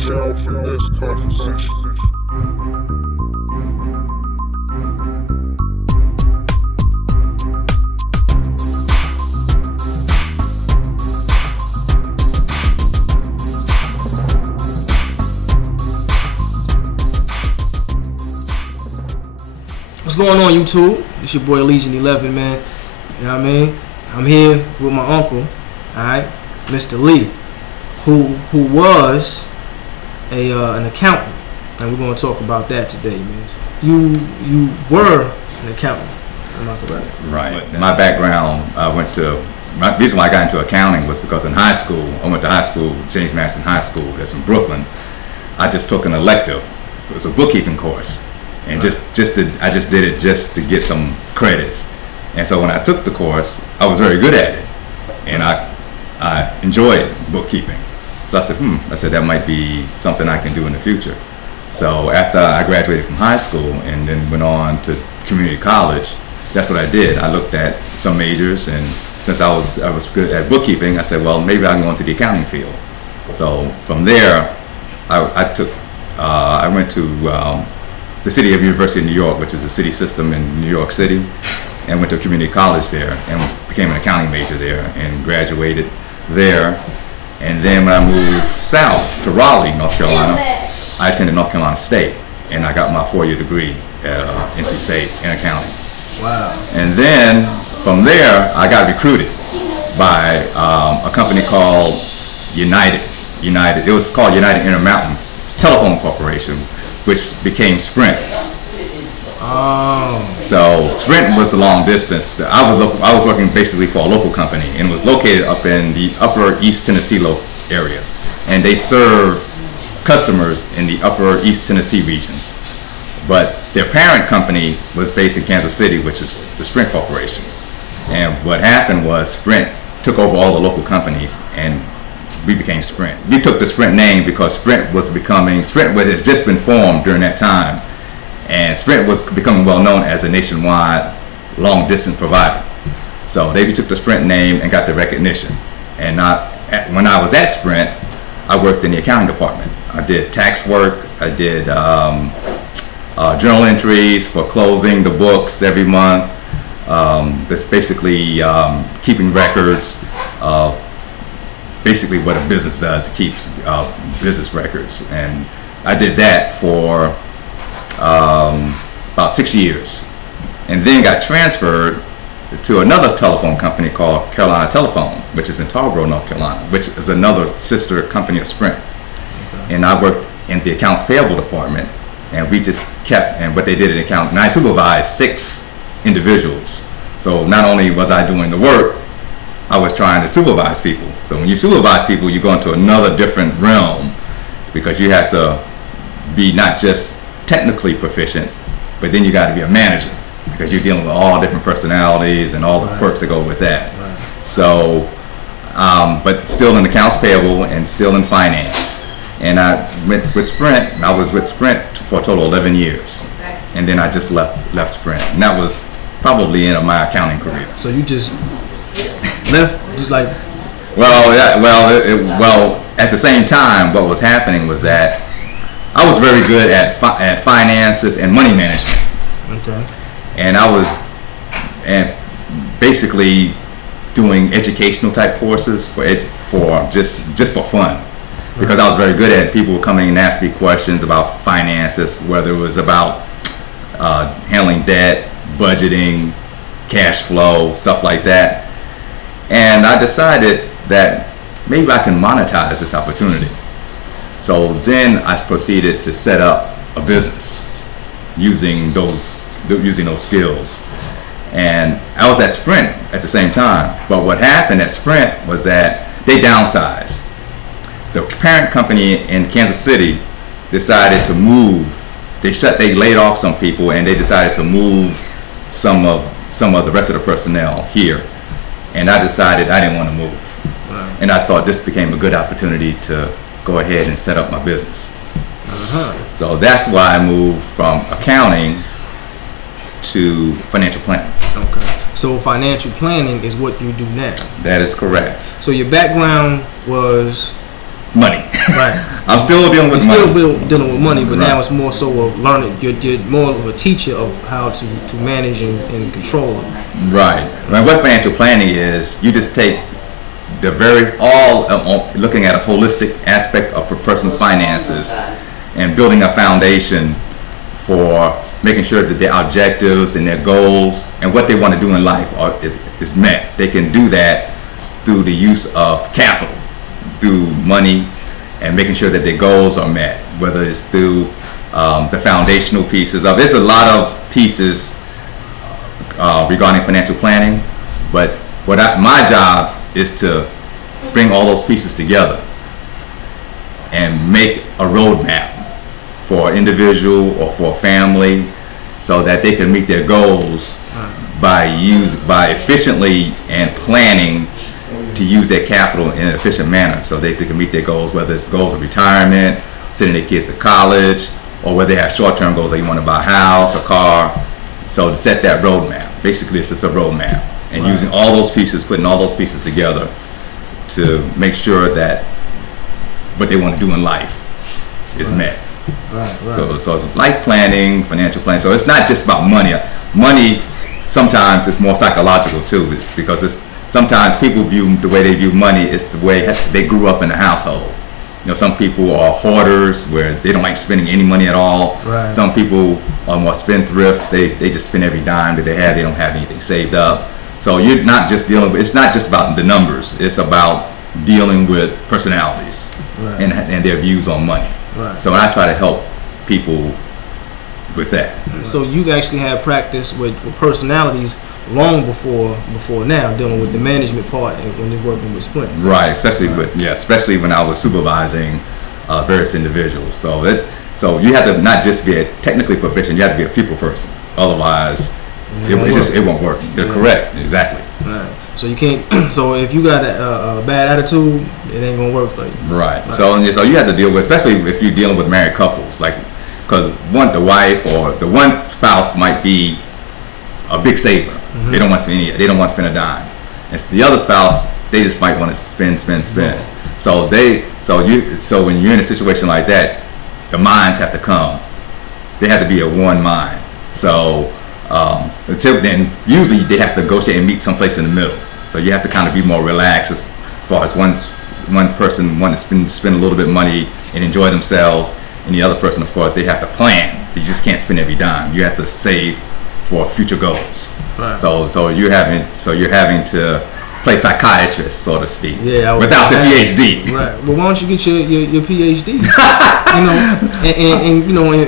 child for this conversation. What's going on, YouTube? It's your boy Legion 11, man. You know what I mean? I'm here with my uncle, alright, Mr. Lee, who was an accountant, and we're going to talk about that today, man. You were an accountant, am I correct? Right. My background, the reason why I got into accounting was because in high school, I went to high school, James Madison High School, that's in Brooklyn. I just took an elective. It was a bookkeeping course. And I just did it just to get some credits. And so when I took the course, I was very good at it. And I enjoyed bookkeeping. So I said that might be something I can do in the future. So after I graduated from high school and then went on to community college, that's what I did. I looked at some majors, and since I was good at bookkeeping, I said, well, maybe I can go into the accounting field. So from there, I went to the City of University of New York, which is a city system in New York City, and went to a community college there and became an accounting major there and graduated there. And then when I moved south to Raleigh, North Carolina, I attended North Carolina State, and I got my 4-year degree at NC State in accounting. Wow. And then from there, I got recruited by a company called United. It was called United Intermountain Telephone Corporation, which became Sprint. Oh. So Sprint was the long distance. I was working basically for a local company, and it was located up in the Upper East Tennessee area, and they serve customers in the Upper East Tennessee region. But their parent company was based in Kansas City, which is the Sprint Corporation. And what happened was Sprint took over all the local companies, and we became Sprint. We took the Sprint name because Sprint had just been formed during that time, and Sprint was becoming well known as a nationwide long distance provider. So they took the Sprint name and got the recognition. And when I was at Sprint, I worked in the accounting department. I did tax work, I did journal entries for closing the books every month. That's basically keeping records of basically what a business does. It keeps business records, and I did that for about 6 years, and then got transferred to another telephone company called Carolina Telephone, which is in Tarboro, North Carolina, which is another sister company of Sprint. Okay. And I worked in the accounts payable department, and we just kept, and what they did in accounting, and I supervised 6 individuals. So not only was I doing the work, I was trying to supervise people. So when you supervise people, you go into another different realm, because you have to be not just technically proficient, but then you got to be a manager, because you're dealing with all different personalities and all the quirks that go with that. Right. So, but still in accounts payable and still in finance. And I went with Sprint. I was with Sprint for a total of 11 years, and then I just left Sprint, and that was probably the end of my accounting career. So you just left, just like. Well, yeah, well, at the same time, what was happening was that I was very good at finances and money management. Okay. And I was basically doing educational type courses for just for fun, because I was very good at it. People would come in and ask me questions about finances, whether it was about handling debt, budgeting, cash flow, stuff like that. And I decided that maybe I can monetize this opportunity. So then I proceeded to set up a business using those skills. And I was at Sprint at the same time. But what happened at Sprint was that they downsized. The parent company in Kansas City decided to move. They laid off some people, and they decided to move some of the rest of the personnel here. And I decided I didn't want to move. Wow. And I thought this became a good opportunity to go ahead and set up my business. So that's why I moved from accounting to financial planning. Okay. So financial planning is what you do now. That is correct. So your background was money. Right. I'm still dealing with You're money. still dealing with money, but Right. now it's more so of learning. You're more of a teacher of how to manage and control it. Right. And what financial planning is, you just take the looking at a holistic aspect of a person's finances and building a foundation for making sure that their objectives and their goals and what they want to do in life is met. They can do that through the use of capital, through money, and making sure that their goals are met, whether it's through the foundational pieces of. There's a lot of pieces regarding financial planning, but my job is to bring all those pieces together and make a roadmap for an individual or for a family so that they can meet their goals by efficiently and planning to use their capital in an efficient manner so they can meet their goals, whether it's goals of retirement, sending their kids to college, or whether they have short-term goals like you want to buy a house, a car. So to set that roadmap, basically it's just a roadmap, and using all those pieces, putting all those pieces together to make sure that what they want to do in life is met. Right. So it's life planning, financial planning. So it's not just about money. Money sometimes is more psychological too, because sometimes people view the way they view money is the way they grew up in the household. You know, some people are hoarders where they don't like spending any money at all. Right. Some people are more spendthrift. They just spend every dime that they have. They don't have anything saved up. So you're not just it's not just about the numbers. It's about dealing with personalities and their views on money. Right. So I try to help people with that. So you actually had practice with personalities long before now, dealing with the management part and when you're working with Sprint. Right, especially when I was supervising various individuals. So you have to not just be technically proficient, you have to be a people person. Otherwise, it won't work. You're correct, exactly. Right. So you can't. So if you got a bad attitude, it ain't gonna work for you. Right. So you have to deal with, especially if you're dealing with married couples, like because the wife or the one spouse might be a big saver. Mm-hmm. They don't want to spend They don't want to spend a dime. And the other spouse, they just might want to spend. Mm-hmm. So when you're in a situation like that, the minds have to come. They have to be a one mind. So until then, usually they have to negotiate and meet someplace in the middle. So you have to kind of be more relaxed as far as one person wants to spend a little bit of money and enjoy themselves, and the other person, of course, they have to plan. You just can't spend every dime. You have to save for future goals. Right. So you're having to play psychiatrist, so to speak. Yeah. Without the PhD. Right. Well, why don't you get your PhD?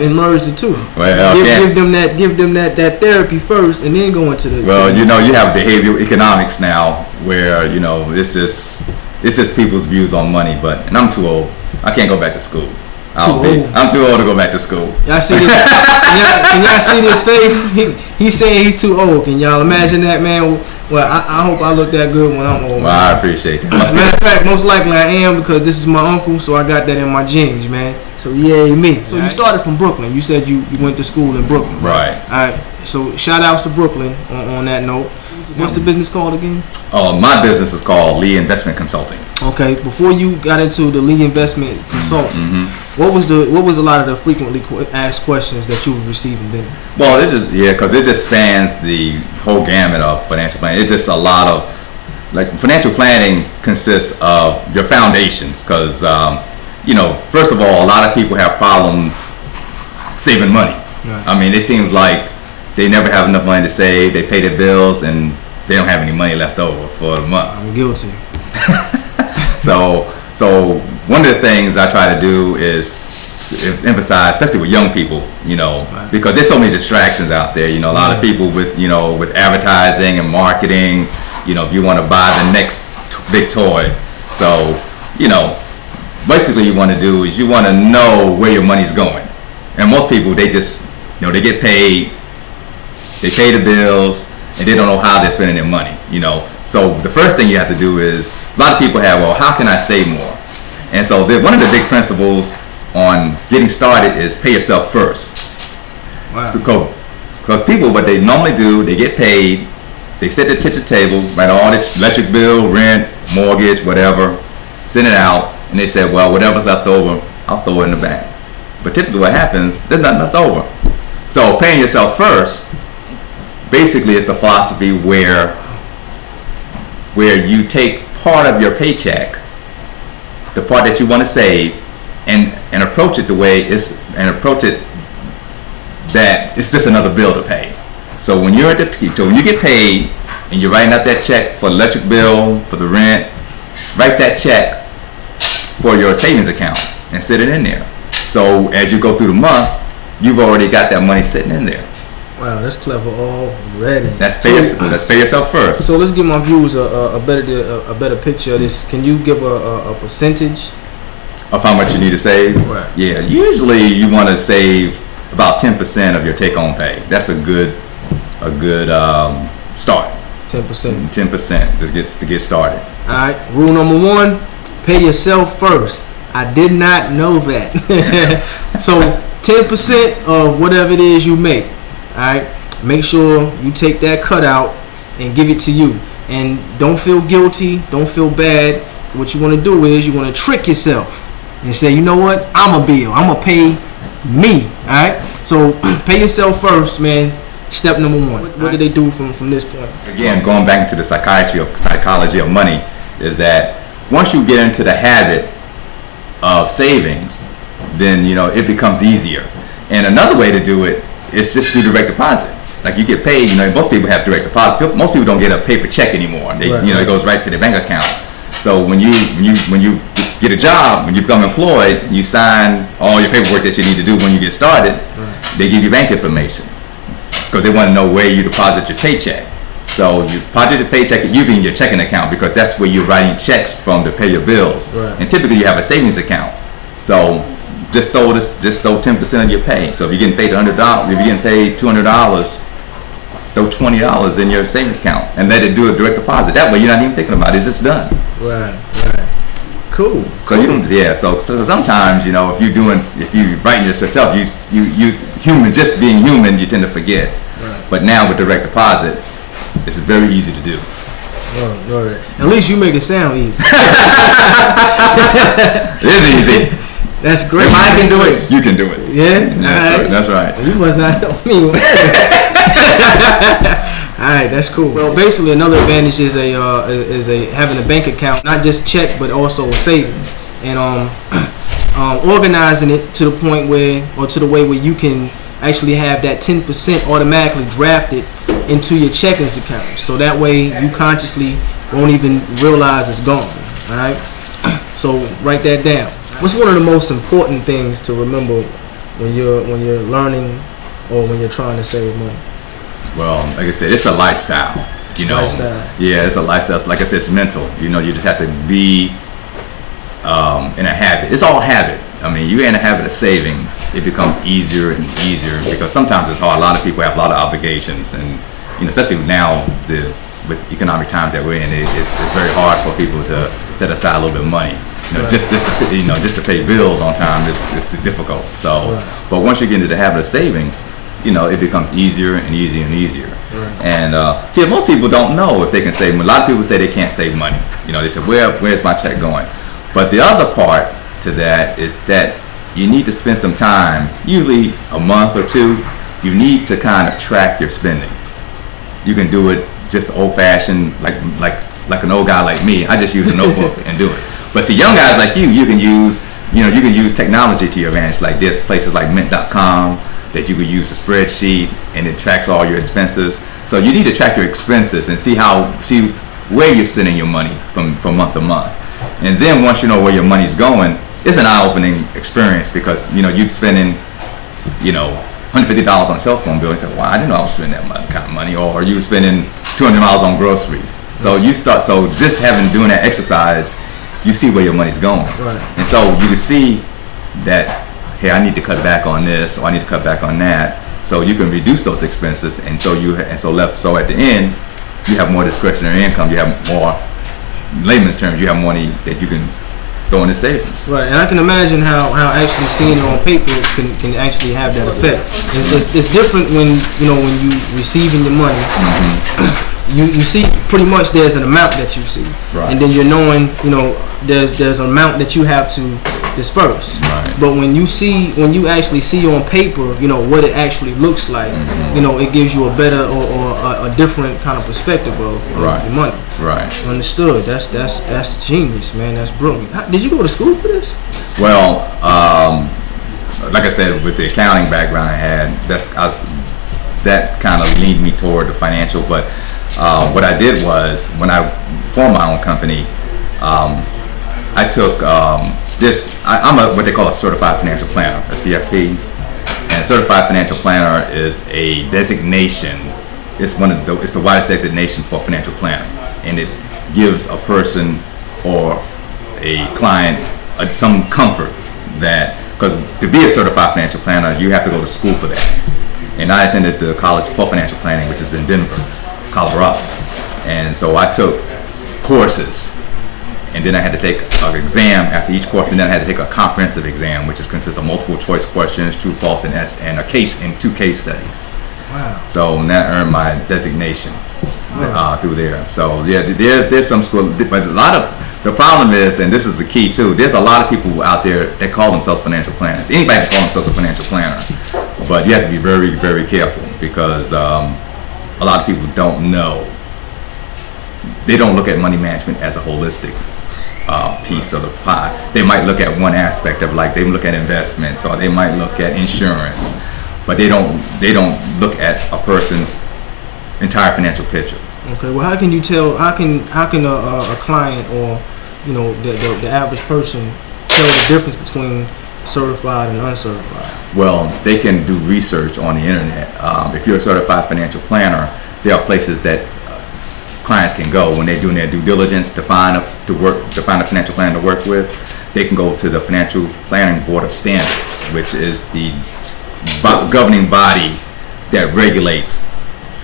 and merge the two. Well, give them that therapy first, and then go into the. Well, you have behavioral economics now, where it's just people's views on money. And I'm too old. I can't go back to school. I'm too old to go back to school. Y'all see this? Can y'all see this face? He's saying he's too old. Can y'all imagine that, man? Well, I hope I look that good when I'm old. Well, I appreciate that. As a matter of fact, most likely I am, because this is my uncle, so I got that in my genes, man. So yay me. So you started from Brooklyn. You said you went to school in Brooklyn. Right. All right. So shout outs to Brooklyn on that note. What's the business called again? My business is called Lee Investment Consulting. Okay. Before you got into the Lee Investment Consulting, what was a lot of the frequently asked questions that you were receiving then? Well, because it just spans the whole gamut of financial planning. It's just a lot of financial planning consists of your foundations. Because first of all, a lot of people have problems saving money. Right. I mean, it seems like they never have enough money to save. They pay their bills and they don't have any money left over for the month. I'm guilty. So one of the things I try to do is emphasize, especially with young people, because there's so many distractions out there. A lot of people with advertising and marketing. If you want to buy the next big toy, so basically you want to do is you want to know where your money's going. And most people, they just they get paid. They pay the bills, and they don't know how they're spending their money, So the first thing you have to do is, a lot of people have, well, how can I save more? And so one of the big principles on getting started is pay yourself first. Wow. So, because people, what they normally do, they get paid, they sit at the kitchen table, write all this electric bill, rent, mortgage, whatever, send it out, and they said, well, whatever's left over, I'll throw it in the bank. But typically what happens, there's nothing left over. So paying yourself first, basically it's the philosophy where you take part of your paycheck, the part that you want to save, and approach it the way that it's just another bill to pay. So when you get paid and you're writing out that check for the electric bill, for the rent, write that check for your savings account and sit it in there. So as you go through the month, you've already got that money sitting in there. Wow, that's clever already. Let's pay yourself first. So let's give my viewers a better picture of this. Can you give a percentage of how much you need to save? Right. Yeah, usually you want to save about 10% of your take-home pay. That's a good start. 10%. 10% to get started. All right. Rule number 1: pay yourself first. I did not know that. So 10% of whatever it is you make. All right. Make sure you take that cut out and give it to you. And don't feel guilty. Don't feel bad. What you want to do is you want to trick yourself and say, you know what? I'm a bill. I'm gonna pay me. All right. So pay yourself first, man. Step number 1. What do they do from this point? Again, going back into the psychology of money, is that once you get into the habit of savings, then it becomes easier. And another way to do it is just do direct deposit. Like you get paid, most people have direct deposit. Most people don't get a paper check anymore. They, right. It goes right to their bank account. So when you get a job, when you become employed, you sign all your paperwork that you need to do when you get started. Right. They give you bank information because they want to know where you deposit your paycheck. So you deposit your paycheck using your checking account because that's where you're writing checks from to pay your bills. Right. And typically you have a savings account. So just throw 10% of your pay. So if you're getting paid $100, if you're getting paid $200, throw $20 in your savings account and let it do a direct deposit. That way you're not even thinking about it; it's just done. Right. Cool. So you don't, yeah. So sometimes if you're writing yourself, you human, just being human, you tend to forget. Right. But now with direct deposit, it's very easy to do. Right. At least you make it sound easy. It is easy. That's great. If I can do it, you can do it. Yeah. That's right. You must not help me. All right, that's cool. Well, basically, another advantage is having a bank account, not just check, but also a savings, and organizing it to the point to the way where you can actually have that 10% automatically drafted into your checkings account. So that way, you consciously won't even realize it's gone. All right. So write that down. What's one of the most important things to remember when you're learning or when you're trying to save money? Well, like I said, it's a lifestyle. Lifestyle. Yeah, it's a lifestyle. Like I said, it's mental. You just have to be in a habit. It's all habit. I mean, you're in a habit of savings. It becomes easier and easier because sometimes it's hard. A lot of people have a lot of obligations, and especially now with economic times that we're in, it's very hard for people to set aside a little bit of money. Right. Just to pay bills on time is difficult. So, right. But once you get into the habit of savings, it becomes easier and easier and easier. Right. And see, most people don't know if they can save. A lot of people say they can't save money. They say, where's my check going? But the other part to that is that you need to spend some time, usually a month or two. You need to kind of track your spending. You can do it just old-fashioned, like an old guy like me. I just use a notebook and do it. But see, young guys like you can use technology to your advantage. Like there's places like Mint.com that you could use a spreadsheet and it tracks all your expenses. So you need to track your expenses and see where you're spending your money from month to month. And then once you know where your money's going, it's an eye-opening experience because you're spending $150 on a cell phone bill and say, wow, I didn't know I was spending that kind of money. Or you were spending $200 on groceries. So just doing that exercise, you see where your money's going. Right. And so you can see that, hey, I need to cut back on this, or I need to cut back on that. So you can reduce those expenses, and so at the end, you have more discretionary income. You have more, in layman's terms, you have money that you can throw into savings. Right, and I can imagine how actually seeing it on paper can actually have that effect. It's different when you receiving your money. Mm-hmm. you see pretty much there's an amount that you see, Right. and then you're knowing, you know, there's an amount that you have to disperse. Right. But when you actually see on paper, you know, what it actually looks like, you know, it gives you a better or a different kind of perspective of Right. your money. Right. Understood. That's genius, man. That's brilliant. Did you go to school for this? Well, like I said, with the accounting background I had, that kind of leaned me toward the financial. But what I did was, when I formed my own company, I took I'm what they call a certified financial planner, a CFP. And a certified financial planner is a designation. It's the widest designation for a financial planner, and it gives a person or a client some comfort that, because to be a certified financial planner, you have to go to school for that. And I attended the College for Financial Planning, which is in Denver, Colorado. And so I took courses, and then I had to take an exam after each course, and then I had to take a comprehensive exam, which consists of multiple choice questions, true, false, and a case and 2 case studies. Wow. So that earned my designation through there. So yeah, there's some school, but a lot of the problem is, and this is the key too, there's a lot of people out there that call themselves financial planners. Anybody can call themselves a financial planner, but you have to be very, very careful, because a lot of people don't know. They don't look at money management as a holistic piece of the pie. They might look at one aspect of it, like they look at investments, or they might look at insurance, but they don't look at a person's entire financial picture. Okay. Well, how can you tell? How can a client, or, you know, the average person, tell the difference between certified and uncertified? Well, they can do research on the internet. If you're a certified financial planner, there are places that clients can go when they're doing their due diligence to find a financial plan to work with. They can go to the Financial Planning Board of Standards, which is the governing body that regulates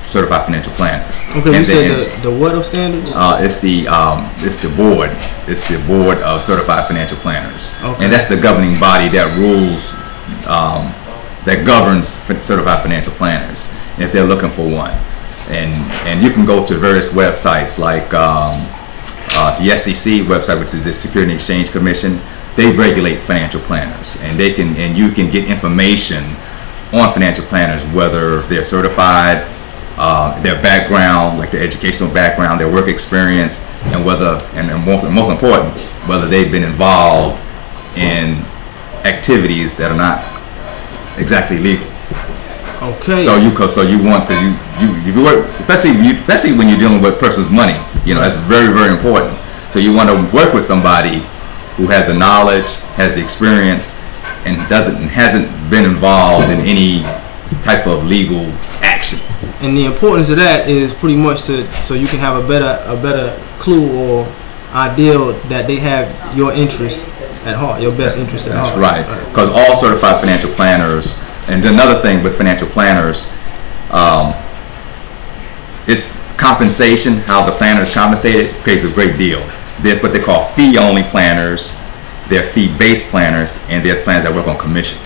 certified financial planners. Okay, you said the what of standards? It's the board. It's the board of certified financial planners, Okay. and that's the governing body that rules, that governs certified financial planners if they're looking for one. And you can go to various websites like the SEC website, which is the Securities and Exchange Commission. They regulate financial planners, and you can get information on financial planners, whether they're certified, their background, like their educational background, their work experience, and most important, whether they've been involved in activities that are not exactly legal. Okay. So you want, because you work, especially when you're dealing with a person's money, you know, that's very, very important. So you want to work with somebody who has the knowledge, has the experience, and hasn't been involved in any type of legal action. And the importance of that is pretty much so you can have a better clue or idea that they have your interest at heart, your best interest at heart. That's right. Because all certified financial planners, and another thing with financial planners, it's compensation. How the planner is compensated creates a great deal. There's what they call fee-only planners, there are fee-based planners, and there's planners that work on commission.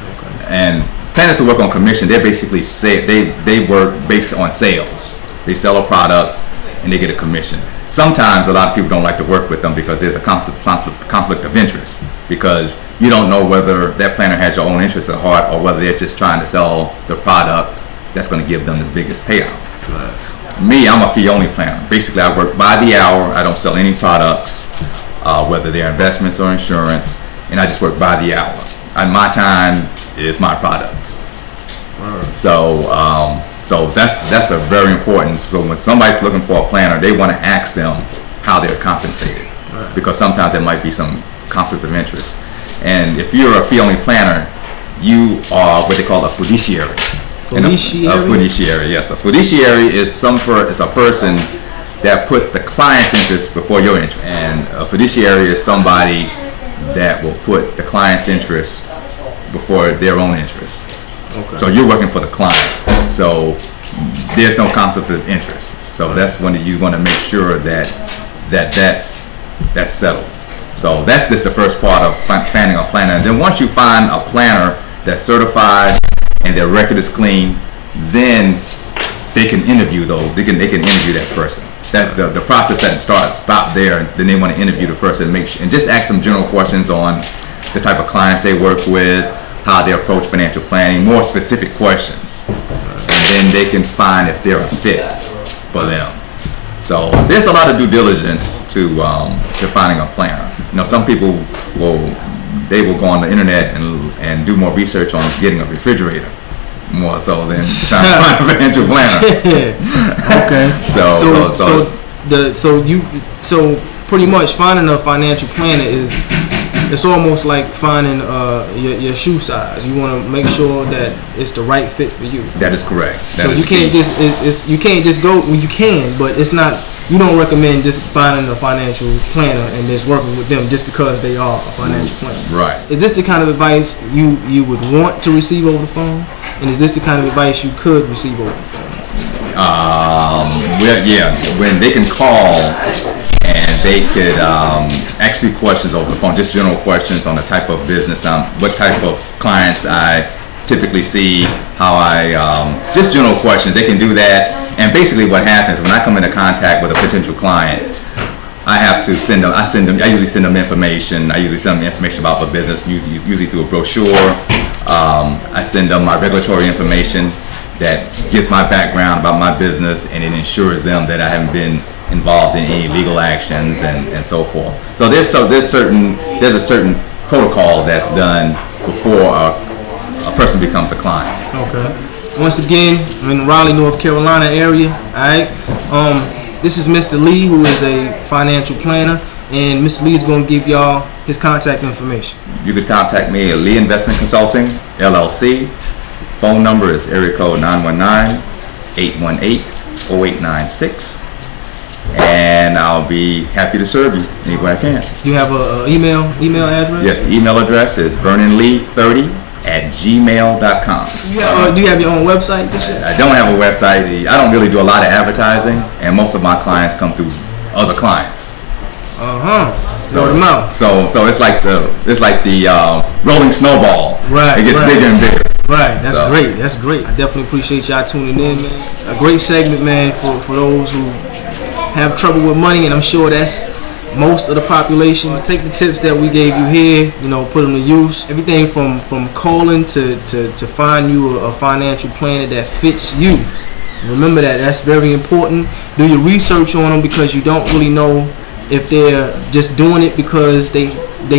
Okay. And planners who work on commission, they basically they work based on sales. They sell a product and they get a commission. Sometimes a lot of people don't like to work with them because there's a conflict of interest, because you don't know whether that planner has your own interests at heart or whether they're just trying to sell the product that's going to give them the biggest payout. Right. Me, I'm a fee-only planner. Basically, I work by the hour. I don't sell any products, whether they're investments or insurance, and I just work by the hour. And my time is my product. Right. So that's a very important. So when somebody's looking for a planner, they want to ask them how they're compensated, Right. because sometimes there might be some conflicts of interest. And if you're a fee-only planner, you are what they call a fiduciary. Fiduciary? A fiduciary, yes. A fiduciary is a person that puts the client's interest before your interest. And a fiduciary is somebody that will put the client's interest before their own interests. Okay. So you're working for the client. So there's no conflict of interest. So that's when you want to make sure that's settled. So that's just the first part of finding a planner. And then once you find a planner that's certified and their record is clean, then they can interview they can interview that person. That the process doesn't stop there. Then they want to interview the person and just ask them general questions on the type of clients they work with, how they approach financial planning, more specific questions, and then they can find if they're a fit for them. So there's a lot of due diligence to finding a planner. Some people will go on the internet and do more research on getting a refrigerator, more so than trying to find a financial planner. Okay. So pretty much finding a financial planner it's almost like finding your shoe size. You want to make sure that it's the right fit for you. That is correct. You can't just go. Well, you can, but it's not. You don't recommend just finding a financial planner and just working with them just because they are a financial planner. Right. Is this the kind of advice you would want to receive over the phone? And is this the kind of advice you could receive over the phone? Well, yeah. When they can call and they could ask me questions over the phone, just general questions on the type of business, what type of clients I typically see, how just general questions. They can do that. And basically what happens when I come into contact with a potential client, I usually send them information. I usually send them information about the business, usually through a brochure. I send them my regulatory information that gives my background about my business, and it ensures them that I haven't been involved in any legal actions and so forth. So there's a certain protocol that's done before a person becomes a client. Okay. Once again, I'm in the Raleigh, North Carolina area. All right. This is Mr. Lee, who is a financial planner, and Mr. Lee is going to give y'all his contact information. You could contact me at Lee Investment Consulting, LLC. Phone number is area code 919-818-0896. And I'll be happy to serve you any way I can. Do you have an email address? Yes, the email address is vernonlee30@gmail.com. Do you have your own website? I don't have a website. I don't really do a lot of advertising, and most of my clients come through other clients. So it's like the rolling snowball. Right. It gets bigger and bigger. Right. That's great. That's great. I definitely appreciate y'all tuning in, man. A great segment, man, for those who have trouble with money, and I'm sure that's most of the population. Take the tips that we gave you here, put them to use. Everything from calling to find you a financial planner that fits you. Remember that's very important. Do your research on them, because you don't really know if they're just doing it because they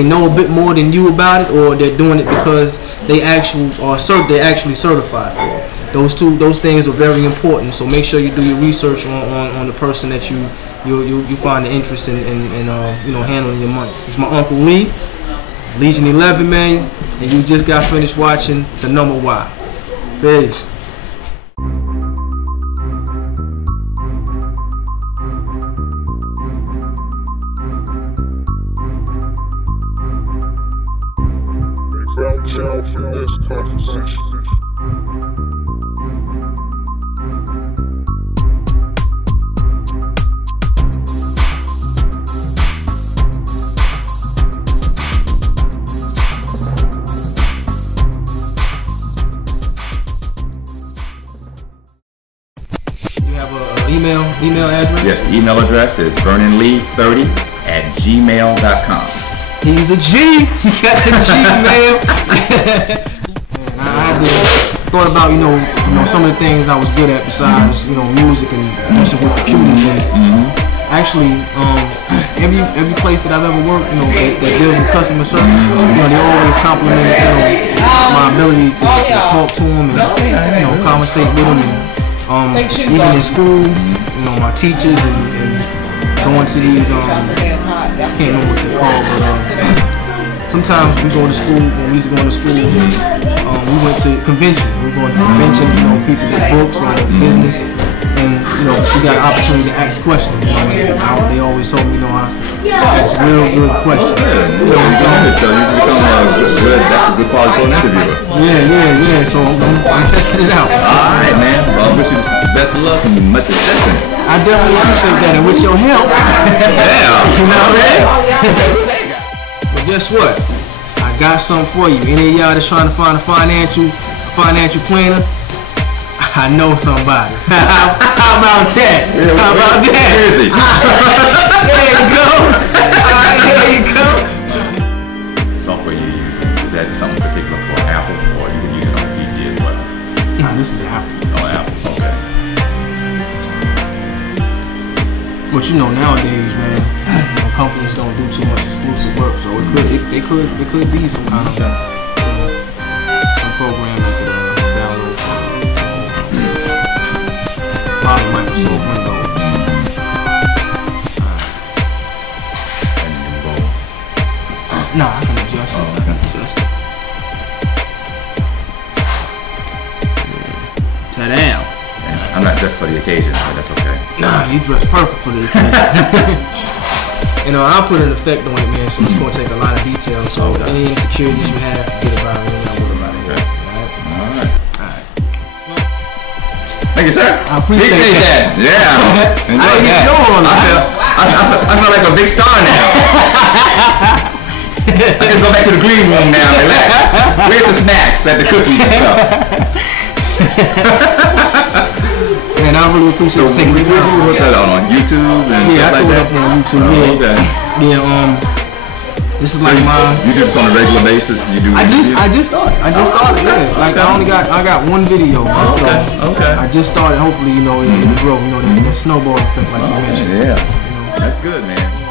know a bit more than you about it, or they're doing it because they're actually certified for it. Those things are very important. So make sure you do your research on the person that you find an interest in handling your money. It's my Uncle Lee, Legion 11, man, and you just got finished watching The Number Why. Peace. Found out from this conversation. Email address? Yes, the email address is vernonlee30@gmail.com. He's a G. He got the G, man. I thought about some of the things I was good at besides music and messing with computers. Actually, every place that I've ever worked, that deals with customer service, they always compliment my ability to talk to them and conversate with them. And even in school, my teachers and going to these I can't know what they're called, but sometimes we go to school. When we used to go to school, we went to convention. We were going to conventions, people with books or business, and we got an opportunity to ask questions. They always told me, I ask real good questions. So you become that's a good quality for an interviewer. Yeah. So I'm testing it out. All right, man. Well, I wish you the best of luck and much success in it. I definitely appreciate that, and with your help. Yeah. You know what I mean? But guess what? I got something for you. Any of y'all that's trying to find a financial planner, I I know somebody. How about that? How about that? Where is he? There you go. There you go. The software you're using, is that something particular for Apple, or you can use it on a PC as well? No, this is Apple. Oh, Apple. Okay. But you know, nowadays, man, you know, companies don't do too much exclusive work, so it could be some kind of some program that could download from Microsoft Windows. Nah, I can adjust it. I can adjust it. Yeah. Ta-da. I'm not dressed for the occasion, but that's okay. Nah, you dress perfect for the occasion. You know, I'll put an effect on it, man, so it's going to take a lot of detail. So any insecurities you have, forget about it. Don't worry about it. Okay. Alright? Alright. Thank you, sir. I appreciate that. Yeah. Enjoy that. I feel like a big star now. I can go back to the green room now and relax. Where's the snacks and the cookies and stuff? And I really appreciate you taking the time. You put that on YouTube and Yeah, I stuff like threw it that? up on YouTube. Oh, Yeah. okay. Yeah, this is like my. You do this on a regular basis? You do? I just started. Yeah. Like I got one video. Man, so Okay. I just started. Hopefully, you know, it'll grow. You know, that snowball effect, like you mentioned. Yeah. You know. That's good, man.